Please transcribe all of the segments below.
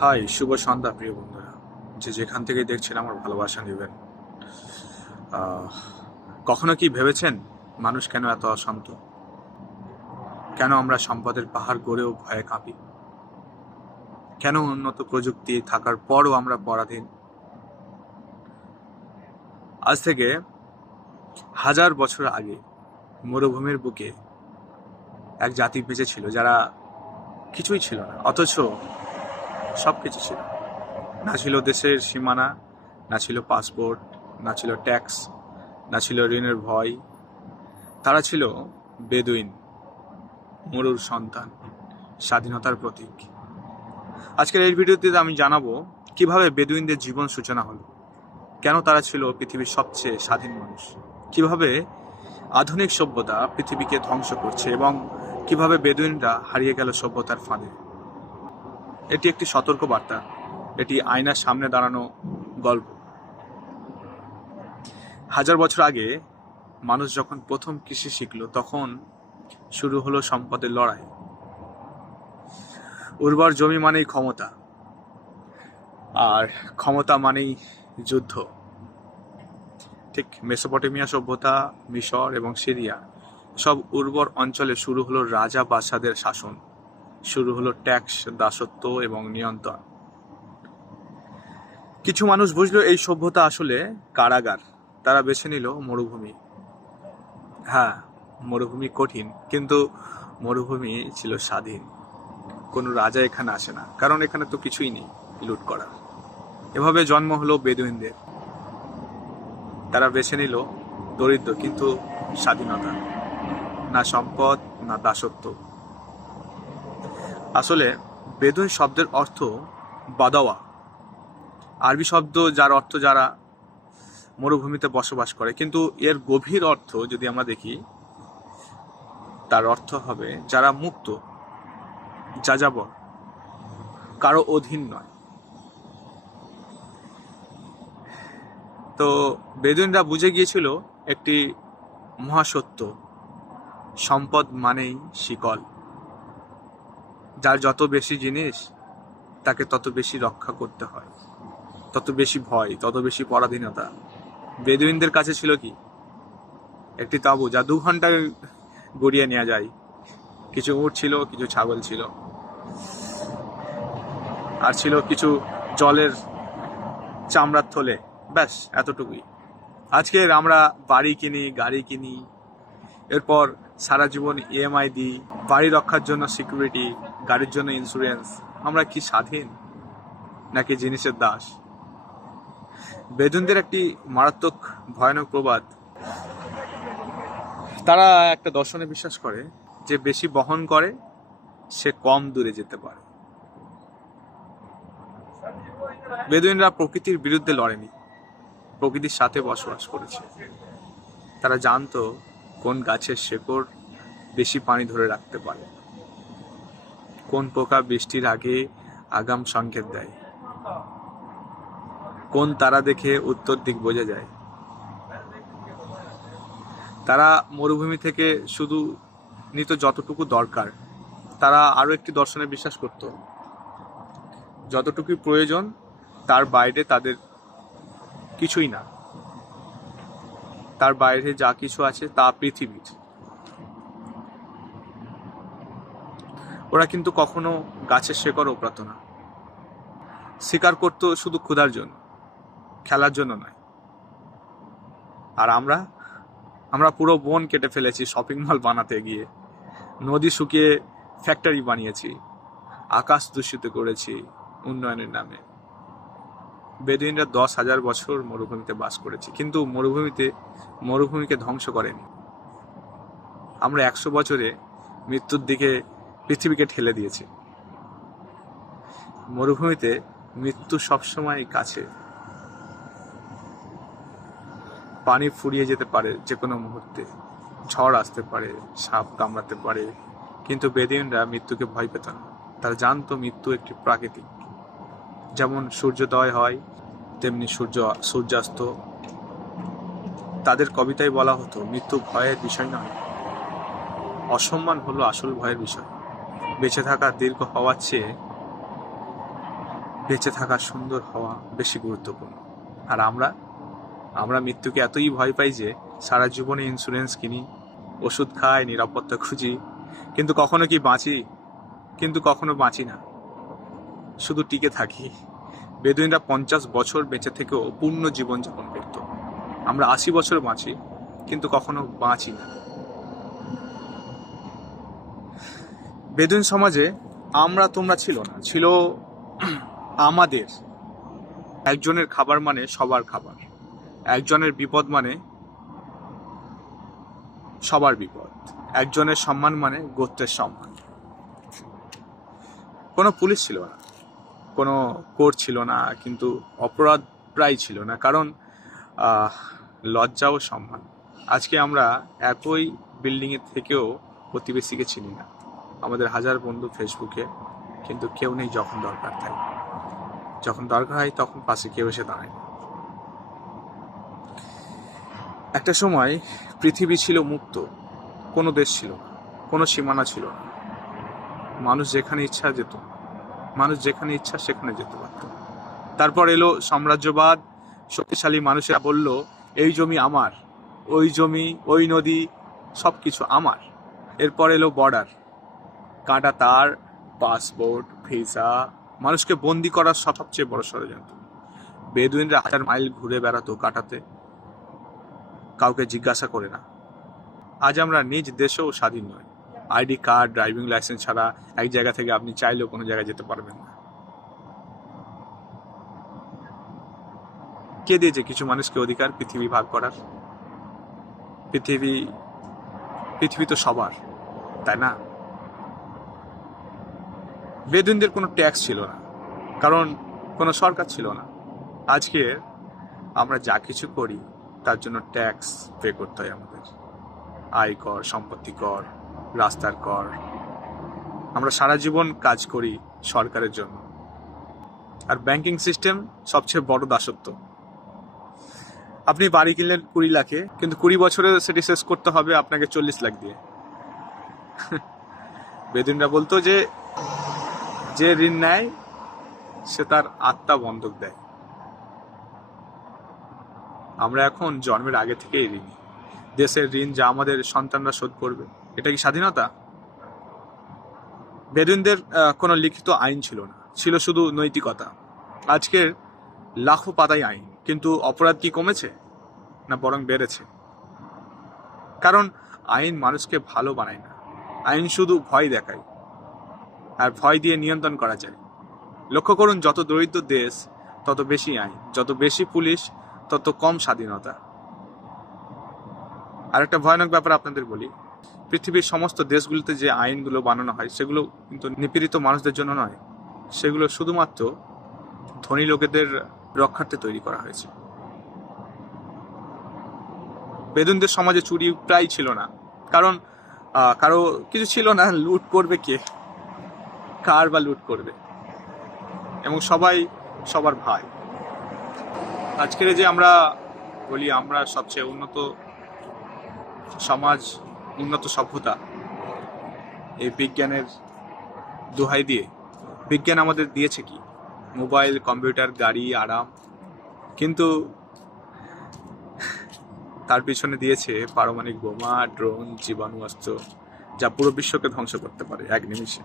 High, শুভ সন্ধ্যা প্রিয় বন্ধুরা। যেখান থেকে দেখছেন আমার ভালোবাসা নেবেন। আহ, কখনো কি ভেবেছেন মানুষ কেন এত অশান্ত? কেন আমরা সম্পদের পাহাড় গড়েও ভয়ে কাঁপি? কেন উন্নত প্রযুক্তি থাকার পরও আমরা পরাধীন? আজ থেকে 1000 বছর আগে মরুভূমির বুকে এক জাতি বেঁচে ছিল যারা কিছুই ছিল না, অথচ সবকিছু ছিল। না ছিল দেশের সীমানা, না ছিল পাসপোর্ট, না ছিল ট্যাক্স, না ছিল ঋণের ভয়। তারা ছিল বেদুইন, মরুর সন্তান, স্বাধীনতার প্রতীক। আজকের এই ভিডিওতে আমি জানাবো কিভাবে বেদুইনদের জীবন সূচনা হলো, কেন তারা ছিল পৃথিবীর সবচেয়ে স্বাধীন মানুষ, কিভাবে আধুনিক সভ্যতা পৃথিবীকে ধ্বংস করছে এবং কিভাবে বেদুইনরা হারিয়ে গেল সভ্যতার ফাঁদে। এটি একটি সতর্ক বার্তা, এটি আয়নার সামনে দাঁড়ানো গল্প। 1000 বছর আগে মানুষ যখন প্রথম কৃষি শিখলো, তখন শুরু হলো সম্পদের লড়াই। উর্বর জমি মানেই ক্ষমতা, আর ক্ষমতা মানেই যুদ্ধ। ঠিক মেসোপটেমিয়া সভ্যতা, মিশর এবং সিরিয়া, সব উর্বর অঞ্চলে শুরু হলো রাজা বাদশাদের শাসন, শুরু হলো ট্যাক্স, দাসত্ব এবং নিয়ন্ত্রণ। কিছু মানুষ বুঝলো এই সভ্যতা আসলে কারাগার, তারা বেছে নিল মরুভূমি। হ্যাঁ, মরুভূমি কঠিন, কিন্তু মরুভূমি ছিল স্বাধীন। কোনো রাজা এখানে আসে না, কারণ এখানে তো কিছুই নেই লুট করা। এভাবে জন্ম হলো বেদুইনদের। তারা বেছে নিল দরিদ্র কিন্তু স্বাধীনতা, না সম্পদ না দাসত্ব। আসলে বেদুইন শব্দের অর্থ বাদাওয়া, আরবি শব্দ যার অর্থ যারা মরুভূমিতে বসবাস করে, কিন্তু এর গভীর অর্থ যদি আমরা দেখি, তার অর্থ হবে যারা মুক্ত, যাযাবর, কারো অধীন নয়। তো বেদুইনরা বুঝে গিয়েছিল একটি মহাসত্য: সম্পদ মানেই শিকল। যার যত বেশি জিনিস, তাকে তত বেশি রক্ষা করতে হয়, তত বেশি ভয়, তত বেশি পরাধীনতা। বেদুইনদের কাছে ছিল কি? একটি তাঁবু যা 2 ঘন্টায় গড়িয়ে নেওয়া যায়। কিছু উট ছিল, কিছু ছাগল ছিল, আর ছিল কিছু জলের চামড়ার থলে। ব্যাস এতটুকুই। আজকের আমরা বাড়ি কিনি, গাড়ি কিনি, এরপর সারা জীবন ইএমআই দিই, বাড়ি রক্ষার জন্য সিকিউরিটি, গাড়ির জন্য ইন্স্যুরেন্স। আমরা কি স্বাধীন নাকি জিনিসের দাস? বেদুইনদের একটি মারাত্মক ভয়ানক প্রবাদ। তারা একটা দর্শনে বিশ্বাস করে যে বেশি বহন করে সে কম দূরে যেতে পারে। বেদুইনরা প্রকৃতির বিরুদ্ধে লড়েনি, প্রকৃতির সাথে বসবাস করেছে। তারা জানতো কোন গাছের শেকড় বেশি পানি ধরে রাখতে পারে, কোন পোকা বৃষ্টির আগে আগাম সংকেত দেয়, কোন তারা দেখে উত্তর দিক বোঝা যায়। তারা মরুভূমি থেকে শুধু নিত যতটুকু দরকার। তারা আরো একটি দর্শনে বিশ্বাস করত, যতটুকু প্রয়োজন তার বাইরে তাদের কিছুই না। তার বাইরে যা কিছু আছে তা পৃথিবীর। ওরা কিন্তু কখনো গাছের শেকড় ওপড়াতো না। শিকার করতো শুধু ক্ষুধার জন্য, খেলার জন্য নয়। আর আমরা পুরো বন কেটে ফেলেছি শপিং মল বানাতে গিয়ে, নদী শুকিয়ে ফ্যাক্টরি বানিয়েছি, আকাশ দূষিত করেছি উন্নয়নের নামে। বেদুইনরা 10,000 বছর মরুভূমিতে বাস করেছে, কিন্তু মরুভূমিকে ধ্বংস করেনি। আমরা 100 বছরে মৃত্যুর দিকে পৃথিবীকে ঠেলে দিয়েছি। মরুভূমিতে মৃত্যু সবসময় কাছে। পানি ফুরিয়ে যেতে পারে যে কোনো মুহূর্তে, ঝড় আসতে পারে, সাপ কামড়াতে পারে, কিন্তু বেদুইনরা মৃত্যুকে ভয় পেত না। তারা জানতো মৃত্যু একটি প্রাকৃতিক। যেমন সূর্যোদয় হয়, তেমনি সূর্যাস্ত। তাদের কবিতায় বলা হতো, মৃত্যু ভয়ের বিষয় নয়, অসম্মান হলো আসল ভয়ের বিষয়। বেঁচে থাকা দীর্ঘ হওয়ার চেয়ে বেঁচে থাকা, সুন্দর হওয়া বেশি গুরুত্বপূর্ণ। আর আমরা আমরা মৃত্যুকে এতই ভয় পাই যে সারা জীবনে ইন্স্যুরেন্স কিনি, ওষুধ খাই, নিরাপত্তা খুঁজি, কিন্তু কখনো কি বাঁচি? কিন্তু কখনো বাঁচি না, শুধু টিকে থাকি। বেদুইনরা 50 বছর বেঁচে থেকেও পূর্ণ জীবনযাপন করত। আমরা 80 বছর বাঁচি, কিন্তু কখনো বাঁচি না। বেদুইন সমাজে আমরা তোমরা ছিল না, ছিল আমাদের। একজনের খাবার মানে সবার খাবার, একজনের বিপদ মানে সবার বিপদ, একজনের সম্মান মানে গোত্রের সম্মান। কোনো পুলিশ ছিল না, কোনো কোর্ট ছিল না, কিন্তু অপরাধ প্রায় ছিল না, কারণ লজ্জা ও সম্মান। আজকে আমরা একই বিল্ডিংয়ে থেকেও প্রতিবেশীকে চিনি না, আমাদের হাজার বন্ধু ফেসবুকে, কিন্তু কেউ নেই যখন দরকার থাকে। যখন দরকার হয় তখন পাশে কেউ এসে দাঁড়ায় না। একটা সময় পৃথিবী ছিল মুক্ত, কোনো দেশ ছিল না, কোনো সীমানা ছিল না। মানুষ যেখানে ইচ্ছা যেত, মানুষ যেখানে ইচ্ছা সেখানে যেতে পারত। তারপর এলো সাম্রাজ্যবাদ, শক্তিশালী মানুষেরা বলল এই জমি আমার, ওই জমি, ওই নদী, সব কিছু আমার। এরপর এলো বর্ডার, কাঁটা তার, পাসপোর্ট, ভিসা, মানুষকে বন্দি করার সবচেয়ে বড় ষড়যন্ত্র। বেদুইনরা 1000 মাইল ঘুরে বেড়াতো কাটাতে, কাউকে জিজ্ঞাসা করে না। আজ আমরা নিজ দেশেও স্বাধীন নয়। আইডি কার্ড, ড্রাইভিং লাইসেন্স ছাড়া এক জায়গা থেকে আপনি চাইলেও কোনো জায়গায় যেতে পারবেন না। কে দিয়েছে কিছু মানুষকে অধিকার পৃথিবী ভাগ করার? পৃথিবী তো সবার, তাই না? বেদুইনদের কোনো ট্যাক্স ছিল না, কারণ কোনো সরকার ছিল না। আজকে আমরা যা কিছু করি তার জন্য ট্যাক্স পে করতে হয় আমাদের। আয় কর, সম্পত্তি কর, রাস্তার কর। আমরা সারা জীবন কাজ করি সরকারের জন্য। আর ব্যাংকিং সিস্টেম সবচেয়ে বড় দাসত্ব। আপনি বাড়ি কিনলেন 20 লাখে, কিন্তু 20 বছরে সেটি শেষ করতে হবে আপনাকে 40 লাখ দিয়ে। বেদুইনরা বলতো যে ঋণ নেয় সে তার আত্মা বন্ধক দেয়। আমরা এখন জন্মের আগে থেকেই ঋণী। দেশের ঋণ যা আমাদের সন্তানরা শোধ করবে, এটা কি স্বাধীনতা? বেদুইনদের কোনো লিখিত আইন ছিল না, ছিল শুধু নৈতিকতা। আজকের লাখো পাতায় আইন, কিন্তু অপরাধ কি কমেছে? না বরং বেড়েছে। কারণ আইন মানুষকে ভালো বানায় না, আইন শুধু ভয় দেখায়, আর ভয় দিয়ে নিয়ন্ত্রণ করা যায়। লক্ষ্য করুন, যত দরিদ্র দেশ তত বেশি আইন, যত বেশি পুলিশ তত কম স্বাধীনতা। আর একটা ভয়ানক ব্যাপার আপনাদের বলি, পৃথিবীর সমস্ত দেশগুলোতে যে আইনগুলো বানানো হয় সেগুলো কিন্তু নিপীড়িত মানুষদের জন্য নয়, সেগুলো শুধুমাত্র ধনী লোকেদের রক্ষার্থে তৈরি করা হয়েছে। বেদুইনদের সমাজে চুরি প্রায় ছিল না, কারণ কারো কিছু ছিল না, লুট করবে কে, কার বা লুট করবে, এবং সবাই সবার ভাই। আজকের যে আমরা বলি আমরা সবচেয়ে উন্নত সমাজ, উন্নত সভ্যতা, এই বিজ্ঞানের দোহাই দিয়ে। বিজ্ঞান আমাদের দিয়েছে কি? মোবাইল, কম্পিউটার, গাড়ি, আরাম, কিন্তু তার পিছনে দিয়েছে পারমাণবিক বোমা, ড্রোন, জীবাণু অস্ত্র, যা পুরো বিশ্বকে ধ্বংস করতে পারে এক নিমিষে।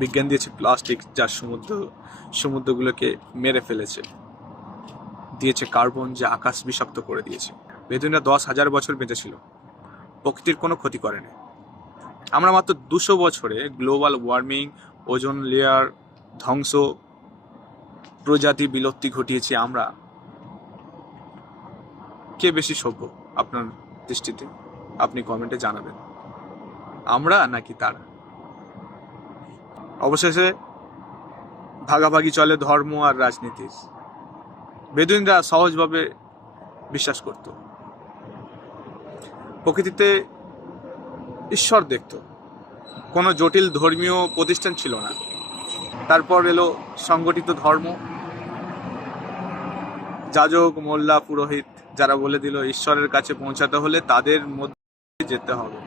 বিজ্ঞান দিয়েছে প্লাস্টিক, যা সমুদ্রগুলোকে মেরে ফেলেছে। দিয়েছে কার্বন, যা আকাশ বিষাক্ত করে দিয়েছে। বেদুইনরা 10,000 বছর বেঁচেছিল, প্রকৃতির কোনো ক্ষতি করেনি। আমরা মাত্র 200 বছরে গ্লোবাল ওয়ার্মিং, ওজোন লেয়ার ধ্বংস, প্রজাতি বিলুপ্তি ঘটিয়েছি। আমরা কে বেশি সভ্য আপনার দৃষ্টিতে? আপনি কমেন্টে জানাবেন, আমরা নাকি তারা? অবশেষে ভাগাভাগি চলে ধর্ম আর রাজনীতির। বেদুইনরা সহজভাবে বিশ্বাস করত, প্রকৃতিতে ঈশ্বর দেখত, কোনো জটিল ধর্মীয় প্রতিষ্ঠান ছিল না। তারপর এলো সংগঠিত ধর্ম, যাজক, মোল্লা, পুরোহিত, যারা বলে দিল ঈশ্বরের কাছে পৌঁছাতে হলে তাদের মধ্যে যেতে হবে।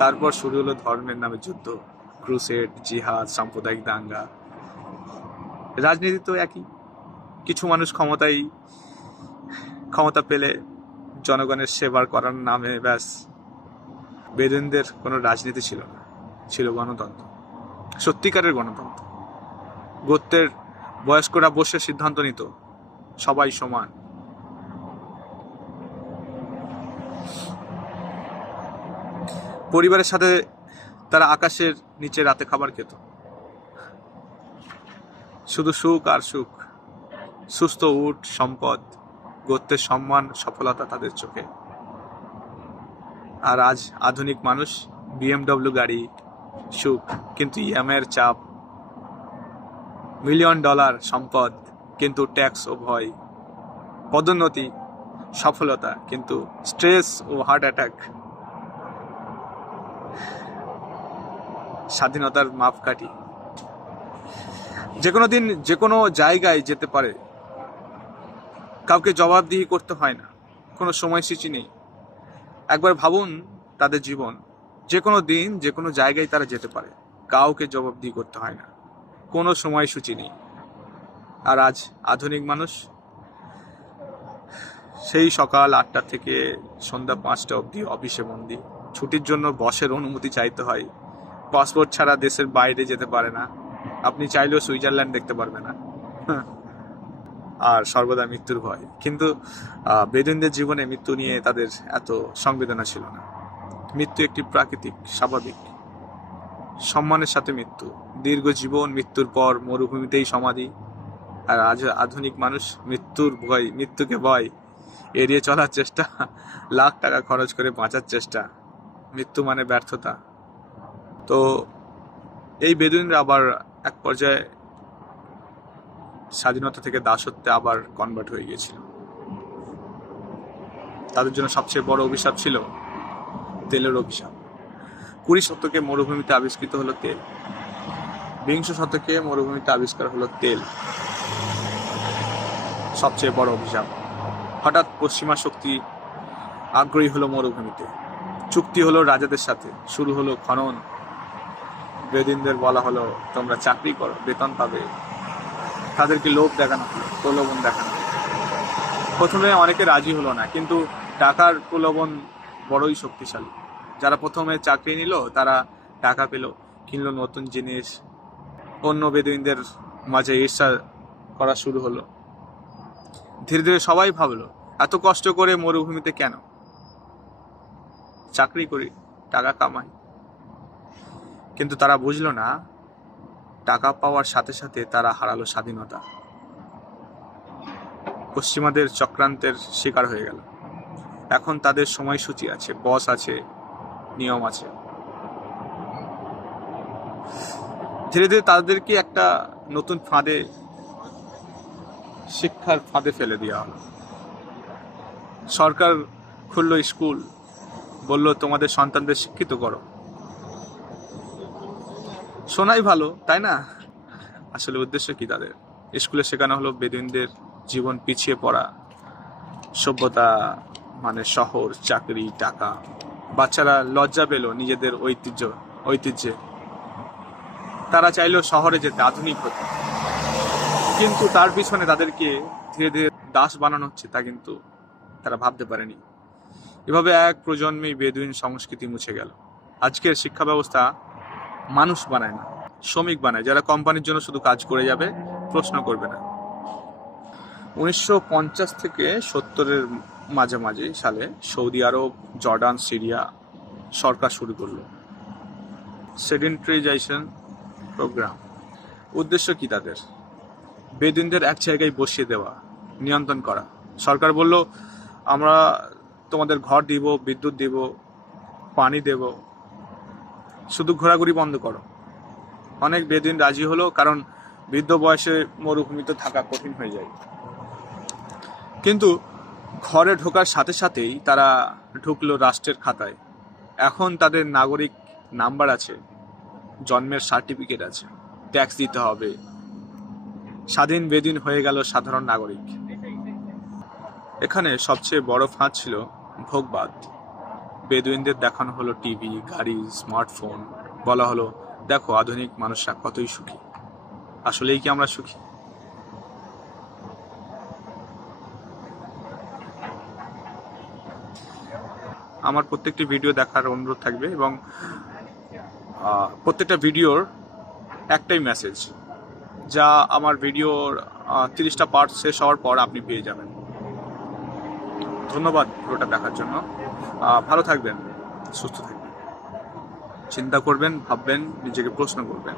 তারপর শুরু হলো ধর্মের নামে যুদ্ধ, ক্রুসেড, জিহাদ, সাম্প্রদায়িক দাঙ্গা। রাজনীতি তো একই। কিছু মানুষ ক্ষমতা পেলে জনগণের সেবার করার নামে ব্যাস। বেদুইনদের কোনো রাজনীতি ছিল না, ছিল গণতন্ত্র, সত্যিকারের গণতন্ত্র। গোত্রের বয়স্করা বসে সিদ্ধান্ত নিত, সবাই সমান। পরিবারের সাথে তারা আকাশের নিচে রাতে খাবার খেত। শুধু সুখ আর সুখ, সুস্থ উট, সম্পদ, গোত্রের সম্মান, সফলতা তাদের চোখে। আর আজ আধুনিক মানুষ, BMW গাড়ি, সুখ, কিন্তু ইএমআইয়ের চাপ, $1 মিলিয়ন সম্পদ, কিন্তু ট্যাক্স ও ভয়, পদোন্নতি, সফলতা, কিন্তু স্ট্রেস ও হার্ট অ্যাটাক। স্বাধীনতার মাপকাঠি। যে কোনো দিন যে কোনো জায়গায় যেতে পারে, কাউকে জবাবদিহি করতে হয় না, কোনো সময়সূচি নেই। একবার ভাবুন তাদের জীবন, যে কোনো দিন যে কোনো জায়গায় তারা যেতে পারে, কাউকে জবাবদিহি করতে হয় না, কোনো সময়সূচি নেই। আর আজ আধুনিক মানুষ, সেই সকাল 8টা থেকে সন্ধ্যা 5টা অবধি অফিসে বন্দি। ছুটির জন্য বসের অনুমতি চাইতে হয়। পাসপোর্ট ছাড়া দেশের বাইরে যেতে পারে না। আপনি চাইলেও সুইজারল্যান্ড দেখতে পারবে না। আর সর্বদা মৃত্যুর ভয়। কিন্তু বেদুইনদের জীবনে মৃত্যু নিয়ে তাদের এত সংবেদনা ছিল না। মৃত্যু একটি প্রাকৃতিক, স্বাভাবিক। সম্মানের সাথে মৃত্যু, দীর্ঘ জীবন, মৃত্যুর পর মরুভূমিতেই সমাধি। আর আজ আধুনিক মানুষ মৃত্যুকে ভয়, এড়িয়ে চলার চেষ্টা, লাখ টাকা খরচ করে বাঁচার চেষ্টা। মৃত্যু মানে ব্যর্থতা। তো এই বেদুইনরা আবার এক পর্যায়ে স্বাধীনতা থেকে দাসত্বে আবার কনভার্ট হয়ে গিয়েছিল। তাদের জন্য সবচেয়ে বড় অভিশাপ ছিল তেলের অভিশাপ। 20 শতকে মরুভূমিতে আবিষ্কৃত হলো তেল। 20 শতকে মরুভূমিতে আবিষ্কার হলো তেল। সবচেয়ে বড় অভিশাপ। হঠাৎ পশ্চিমা শক্তি আগ্রহী হলো মরুভূমিতে। চুক্তি হলো রাজাদের সাথে, শুরু হলো খনন। বেদুইনদের বলা হলো, তোমরা চাকরি করো, বেতন পাবে। তাদেরকে লোভ দেখানো হলো, প্রলোভন দেখানো হলো। প্রথমে অনেকে রাজি হলো না, কিন্তু টাকার প্রলোভন বড়ই শক্তিশালী। যারা প্রথমে চাকরি নিল তারা টাকা পেল, কিনলো নতুন জিনিস। অন্য বেদুইনদের মাঝে ঈর্ষা করা শুরু হলো। ধীরে ধীরে সবাই ভাবলো, এত কষ্ট করে মরুভূমিতে কেন? চাকরি করি, টাকা কামাই। কিন্তু তারা বুঝলো না, টাকা পাওয়ার সাথে সাথে তারা হারালো স্বাধীনতা। পশ্চিমাদের চক্রান্তের শিকার হয়ে গেল। এখন তাদের সময়সূচি আছে, বস আছে, নিয়ম আছে। ধীরে ধীরে তাদেরকে একটা নতুন ফাঁদে, শিক্ষার ফাঁদে ফেলে দেওয়া হলো। সরকার খুললো স্কুল, বলল তোমাদের সন্তানদের শিক্ষিত করো। শোনাই ভালো, তাই না? আসলে উদ্দেশ্য কি তাদের? স্কুলে শেখানো হলো বেদুইনদের জীবন পিছিয়ে পড়া, সভ্যতা মানে শহর, চাকরি, টাকা। বাচ্চারা লজ্জা পেল নিজেদের ঐতিহ্যে। তারা চাইলো শহরে যেতে, আধুনিক হতে। কিন্তু তার পিছনে তাদেরকে ধীরে ধীরে দাস বানানো হচ্ছে, তা কিন্তু তারা ভাবতে পারেনি। এভাবে এক প্রজন্মেই বেদুইন সংস্কৃতি মুছে গেল। আজকের শিক্ষা ব্যবস্থা মানুষ বানায় না, শ্রমিক বানায়, যারা কোম্পানির জন্য শুধু কাজ করে যাবে, প্রশ্ন করবে না। 1950 থেকে 70-এর মাঝামাঝি সালে সৌদি আরব, জর্ডান, সিরিয়া সরকার শুরু করলো সেডেন্টারিজাইজেশন প্রোগ্রাম। উদ্দেশ্য কি তাদের? বেদুইনদের এক জায়গায় বসিয়ে দেওয়া, নিয়ন্ত্রণ করা। সরকার বলল, আমরা তোমাদের ঘর দিব, বিদ্যুৎ দিব, পানি দেব, শুধু ঘোরাঘুরি বন্ধ করো। অনেক বেদুইন রাজি হলো, কারণ বৃদ্ধ বয়সে মরুভূমিতে থাকা কঠিন হয়ে যায়। কিন্তু ঘরে ঢোকার সাথে সাথেই তারা ঢুকলো রাষ্ট্রের খাতায়। এখন তাদের নাগরিক নাম্বার আছে, জন্মের সার্টিফিকেট আছে, ট্যাক্স দিতে হবে। স্বাধীন বেদুইন হয়ে গেল সাধারণ নাগরিক। এখানে সবচেয়ে বড় ফাঁদ ছিল ভোগবাদ। বেদুইনদের দেখানো হলো টিভি, গাড়ি, স্মার্টফোন। বলা হলো, দেখো আধুনিক মানুষরা কতই সুখী। আসলেই কি আমরা সুখী? আমার প্রত্যেকটি ভিডিও দেখার অনুরোধ থাকবে এবং প্রত্যেকটা ভিডিওর একটাই মেসেজ, যা আমার ভিডিওর 30টা পার্ট শেষ হওয়ার পর আপনি পেয়ে যাবেন। ধন্যবাদ ভিডিওটা দেখার জন্য। ভালো থাকবেন, সুস্থ থাকবেন, চিন্তা করবেন, ভাববেন, নিজেকে প্রশ্ন করবেন।